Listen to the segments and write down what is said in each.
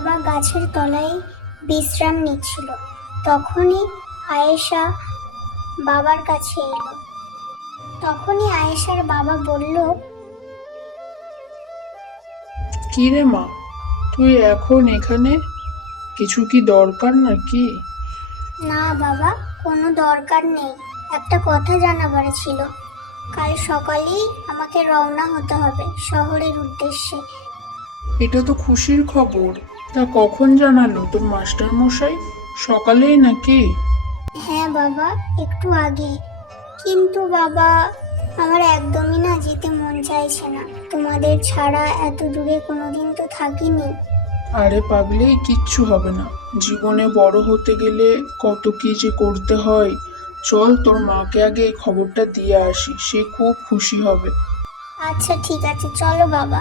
বাবা গাছের তলায় বিশ্রাম নিচ্ছিল। তখনই আয়েশা বাবার কাছে এলো। তখনই আয়েশার বাবা বলল, কি রে মা, তুই এখন এখানে? কিছু কি দরকার নাকি? না বাবা, কোনো দরকার নেই। একটা কথা জানাবার ছিল। কাল সকালেই আমাকে রওনা হতে হবে শহরের উদ্দেশ্যে। এটা তো খুশির খবর। তা কখন জানালো তোর মাস্টার মশাই? সকালেই নাকি? হ্যাঁ বাবা, একটু আগে। কিন্তু বাবা, আমার একদমই না যেতে মন চাইছে না। তোমাদের ছাড়া এত দূরে কোনোদিন তো থাকিনি। আরে পাগলি, কিচ্ছু হবে না। জীবনে বড় হতে গেলে কত কি যে করতে হয়। চল, তোর মাকে আগে এই খবরটা দিয়ে আসি, সে খুব খুশি হবে। আচ্ছা ঠিক আছে, চলো বাবা।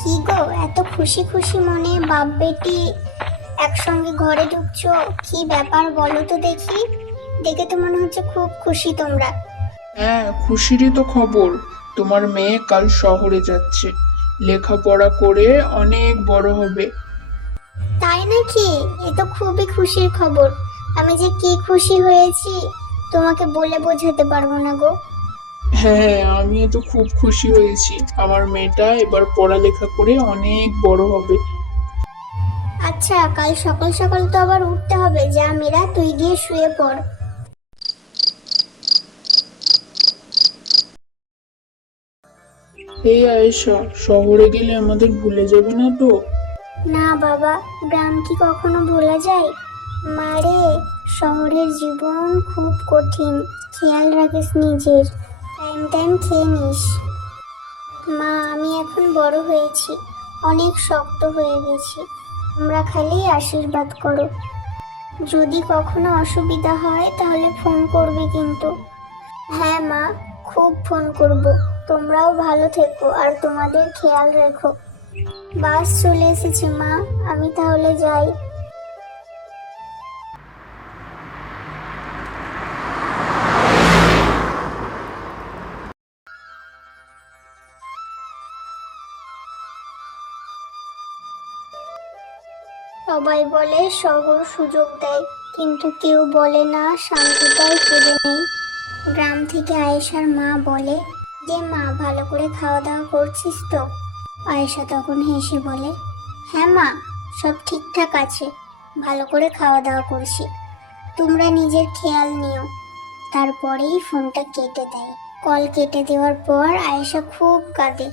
কি গো, এত খুশি খুশি মনে বাপ বেটি একসঙ্গে ঘরে ঢুকছো? কি ব্যাপার বলো তো দেখি। দেখে তো মনে হচ্ছে খুব খুশি তোমরা। হ্যাঁ, খুশিরই তো খবর। তোমার মেয়ে কাল শহরে যাচ্ছে, লেখাপড়া করে অনেক বড় হবে। তাই নাকি? এ তো খুবই খুশির খবর। আমি যে কি খুশি হয়েছি তোমাকে বলে বোঝাতে পারবো না গো। হ্যাঁ, আমিও তো খুব খুশি হয়েছি। আমার মেয়েটা এবার পড়ালেখা করে অনেক বড় হবে। আচ্ছা, কাল সকাল সকাল তো আবার উঠতে হবে। যা মীরা, তুই গিয়ে শুয়ে পড়। এই আয়েশা, শহরে গেলে আমাদের ভুলে যাবে না তো? না বাবা, গ্রাম কি কখনো ভোলা যায়? মারে, শহরের জীবন খুব কঠিন। খেয়াল রাখিস নিজের। টাইম টাইম খেয়ে নিস। মা, আমি এখন বড় হয়েছি, অনেক শক্ত হয়ে গেছি। তোমরা খালি আশীর্বাদ করো। যদি কখনো অসুবিধা হয় তাহলে ফোন করবে কিন্তু। হ্যাঁ মা, খুব ফোন করব। তোমরাও ভালো থেকো আর তোমাদের খেয়াল রেখো। বাস চলে এসেছে মা, আমি তাহলে যাই। সবাই বলে শহর সুযোগ দেয়, কিন্তু কেউ বলে না শান্তিটাই কেড়ে নেই। গ্রাম থেকে আয়েশার মা বলে, যে মা, ভালো করে খাওয়া দাওয়া করছিস তো? আয়েশা তখন হেসে বলে, হ্যাঁ মা, সব ঠিকঠাক আছে। ভালো করে খাওয়া দাওয়া করছি। তোমরা নিজের খেয়াল নিও। তারপরেই ফোনটা কেটে দেয়। কল কেটে দেওয়ার পর আয়েশা খুব কাঁদে।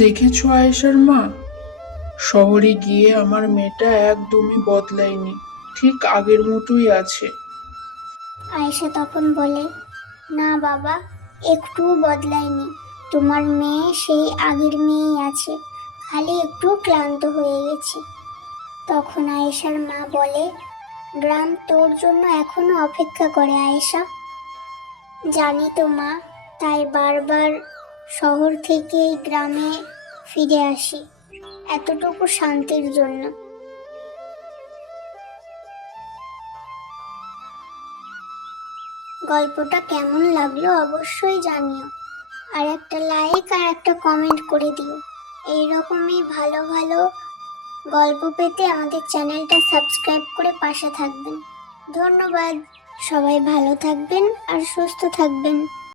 দেখেছো আয়েশার মা, শহরে গিয়ে আমার মেয়েটা একদমই বদলায়নি, ঠিক আগের মতোই আছে। আয়েশা তখন বলে, না বাবা, একটুও বদলায়নি। তোমার মেয়ে সেই আগের মেয়েই আছে, খালি একটু ক্লান্ত হয়ে গেছে। তখন আয়েশার মা বলে, গ্রাম তোর জন্য এখনো অপেক্ষা করে আয়েশা। জানি তো মা, তাই বারবার শহর থেকে এই গ্রামে ফিরে আসি, এতটুকু শান্তির জন্য। গল্পটা কেমন লাগলো অবশ্যই জানিও। আর একটা লাইক আর একটা কমেন্ট করে দিও। এইরকমই ভালো ভালো গল্প পেতে আমাদের চ্যানেলটা সাবস্ক্রাইব করে পাশে থাকবেন। ধন্যবাদ। সবাই ভালো থাকবেন আর সুস্থ থাকবেন।